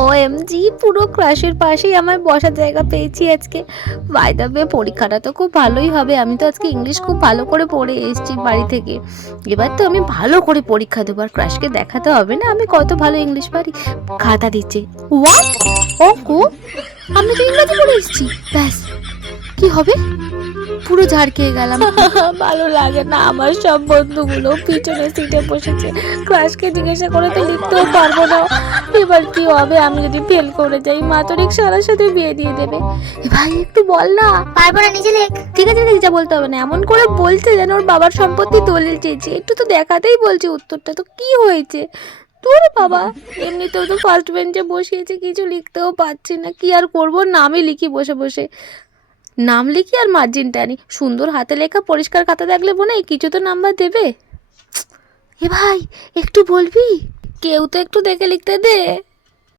OMG, পুরো ক্রাশের পাশেই আমার বসার জায়গা পেয়েছি আজকে। বাই দ্য ওয়ে, পরীক্ষাটা তো খুব ভালোই হবে। আমি তো আজকে ইংলিশ খুব ভালো করে পড়ে এসেছি বাড়ি থেকে। এবার তো আমি ভালো করে পরীক্ষা দেবো, আর ক্রাশকে দেখাতে হবে না আমি কত ভালো ইংলিশ পারি। খাতা দিচ্ছে। হোয়াট? অঙ্ক? আমি তো ইংরেজি পড়ে এসেছি। ব্যাস, কি হবে? পুরো ঝাড় খেয়ে গেলাম। ভালো লাগে না, আমার সব বন্ধুগুলো পিছনে সিটে বসেছে। ক্লাসকে জিজ্ঞাসা করে তো লিখতেও পারবো না। এবার কি হবে আমি যদি ফেল করে যাই? মা তো রিক্সাওয়ালার সাথে বিয়ে দিয়ে দেবে। এ ভাই, একটু বল না। পারবো না, নিজে লেখ। ঠিক আছে, যা বলতে হবে না। এমন করে বলছে যেন ওর বাবার সম্পত্তি দলিল চেয়েছে। একটু তো দেখাতেই বলছে উত্তরটা, তো কি হয়েছে? তোর বাবা, এমনিতেও তো ফার্স্ট বেঞ্চে বসিয়েছে, কিছু লিখতেও পারছি না। কি আর করবো, নামই লিখি বসে বসে। নাম লিখি আর মার্জিন টানি। সুন্দর হাতে লেখা পরিষ্কার খাতা থাকলে মনে হয় কিছু তো নাম্বার দেবে। এ ভাই, একটু বলবি? কেউ তো একটু দেখে লিখতে দে।